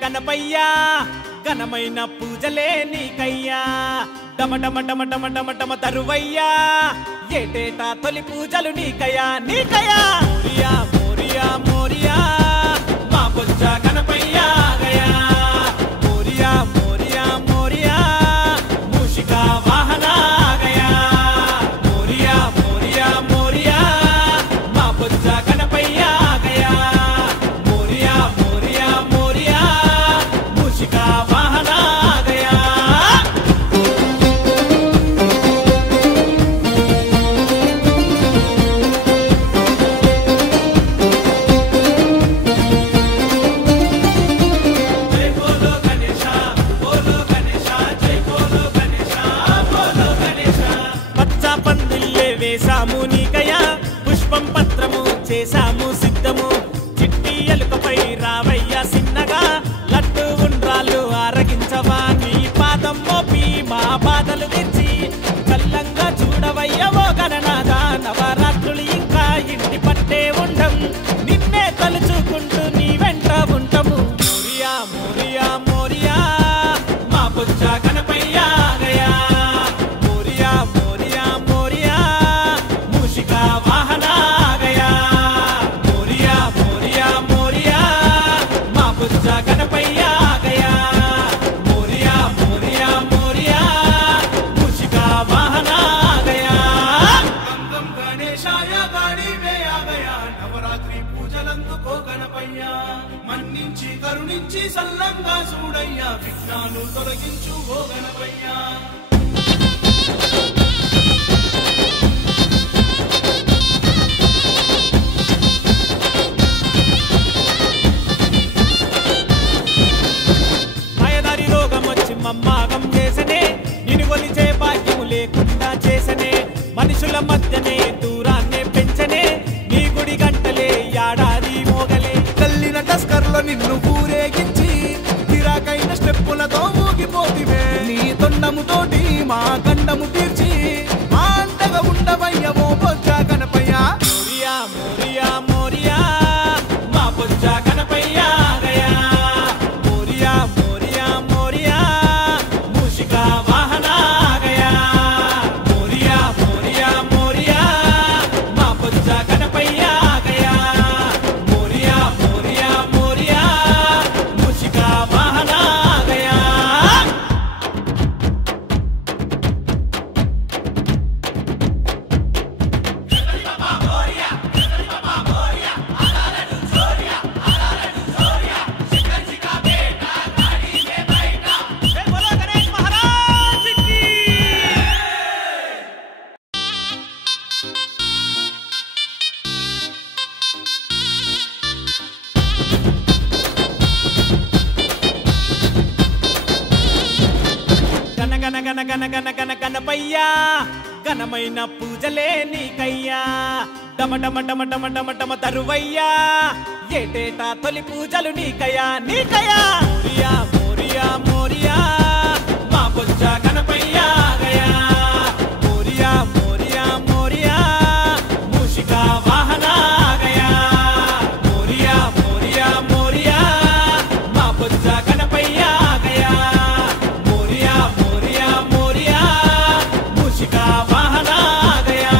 గణపయ్యా ఘనమైన పూజలే నీకయ్యా డమ డమ డమ డమ డమ డమ తరువయ్యా ఏటేటా తొలి పూజలు నీకయ్యా నీకయ్యా మోరియా మోరియా మోరియా మా బొజ్జ గణపయ్యా గయా మోరియా మోరియా మోరియా మూషిక వాహన గయా మోరియా మోరియా మోరియా మా బొజ్జ గణపయ్యా గయా మోరియా మోరియా మోరియా మూషిక వాహన గయా వేసాము నీకయా పుష్పం పత్రము చేసాము సిద్ధము చిట్టి ఎలుకపై రావయ్యా సిన్నగా లడ్డు ఉండ్రాళ్ళు ఆరగించవా నీ పాదం మోపి మా బాధలు తెచ్చి కల్లంగా చూడవయ్యా ఓ గణనాథ నవరాత్రులు ఇంకా ఇంటి పట్టే ఉండం నిన్నే తలుచుకుంటూ నీ వెంట ఉంటాము మోరియా మోరియా మోరియా మా బొజ్జ గణపయ్యా గయా మోరియా మోరియా మోరియా మూషిక వాహన గయా మోరియా మోరియా మోరియా మా బొజ్జ గణపయ్యా గయా మోరియా మోరియా మోరియా మూషిక వాహన గయా గంగం గణేశాయ గాడి వేయ గయా నవరాత్రి పూజలందుకో గణపయ్యా మన్నించి కరుణించి సల్లంగా చూడయ్యా విఘ్నాలు తొలగించు ఓ గణపయ్యా మమ్మాగం చేసనే నిన్ను కొలిచే భాగ్యము లేకుండా చేసనే మనుషుల మధ్యనే దూరాన్నే పెంచనే నీ గుడి గంటలే యాడాది మోగలే కల్లిన టస్కర్లో నిన్ను ఊరేగించి తిరాకైన స్టెప్పులతో ఊగిపోతివే నీ తొండముతోటి మా గండము తీర్చి మా అండగా ఉండవయ్య ఓ బొజ్జ గణపయ్యా మోరియా మోరియా మోరియా మా బొజ్జ గణపయ్యా గయా మోరియా మోరియా మోరియా మూషిక వాహన గయా మోరియా మోరియా మోరియా మా బొజ్జ గణపయ్యా గయా మోరియా మోరియా మోరియా మూషిక వాహన గయా గణపయ్యా ఘనమైన పూజలే నీకయ్యా డమ డమ డమ డమ డమ డమ తరువయ్యా ఏటేటా తొలి పూజలు నీకయ్యా నీకయ్యా మోరియా మోరియా మోరియా మా బొజ్జ గణపయ్యా గయా మోరియా మోరియా మోరియా మూషిక వాహన గయా మోరియా మోరియా మోరియా మా బొజ్జ గణపయ్యా గయా మోరియా మోరియా మోరియా మూషిక వాహన గయా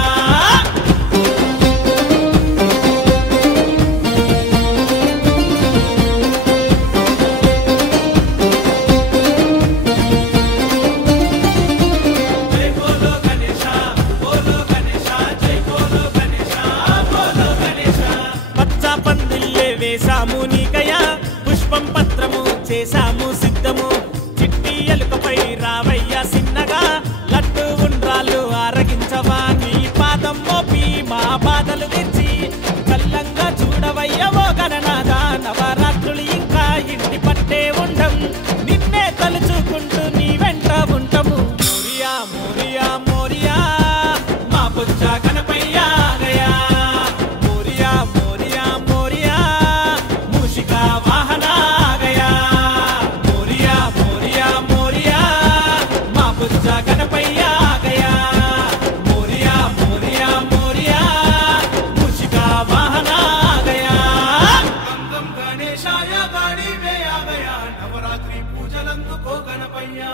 దీవెనలందుకో గణపయ్యా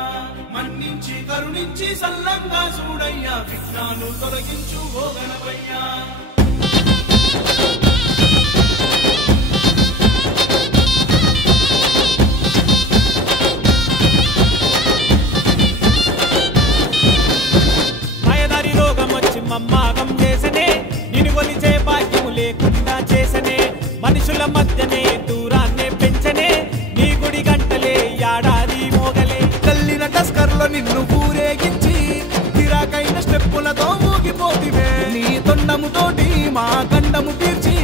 మన్నించి కరుణించి సల్లంగా చూడయ్యా విఘ్నాలు తొలగించు ఓ గణపయ్యా మాయదారి రోగం వచ్చి మమ్మాగం చేసనే నిన్ను కొలిచే భాగ్యము లేకుండా చేసనే మనుషుల మధ్యనే దూరాన్నే పెంచనే నీ గుడి గంటలే యాడాది మోగలే కల్లిన టస్కర్లో నిన్ను ఊరేగించి గిరాకైన స్టెప్పులతో ఊగిపోతివే నీ తొండముతోటి మా కండము తీర్చి